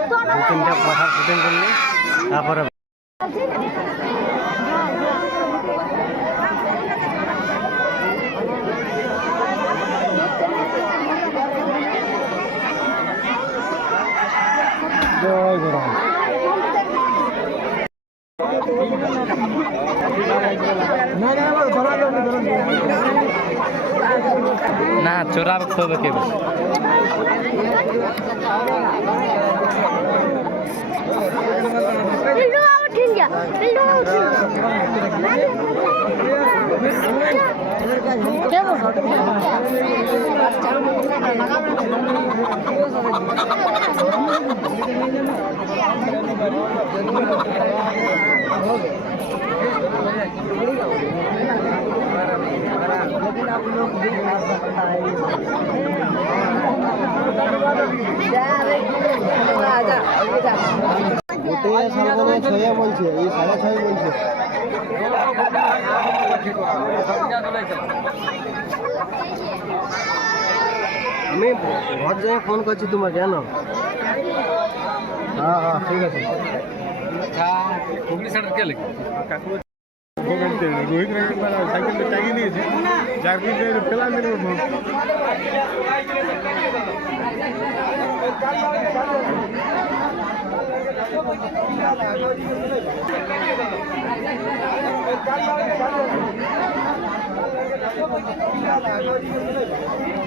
দু তিনটা পাঠার শুটিং করলি তারপরে জয় গুরু না চোরা হবে কেবল लेकिन आप लोग भी ছয় বলছে এই 6.5 বলছে আমি ঘর যাই ফোন করছি তোমাকে জানো হ্যাঁ হ্যাঁ ঠিক আছে হুগলি সাইডের কে লেগে রোহিত সাইকেলটা চাগিয়ে নিয়েছে যার কিন্তু পেলাম Thank you.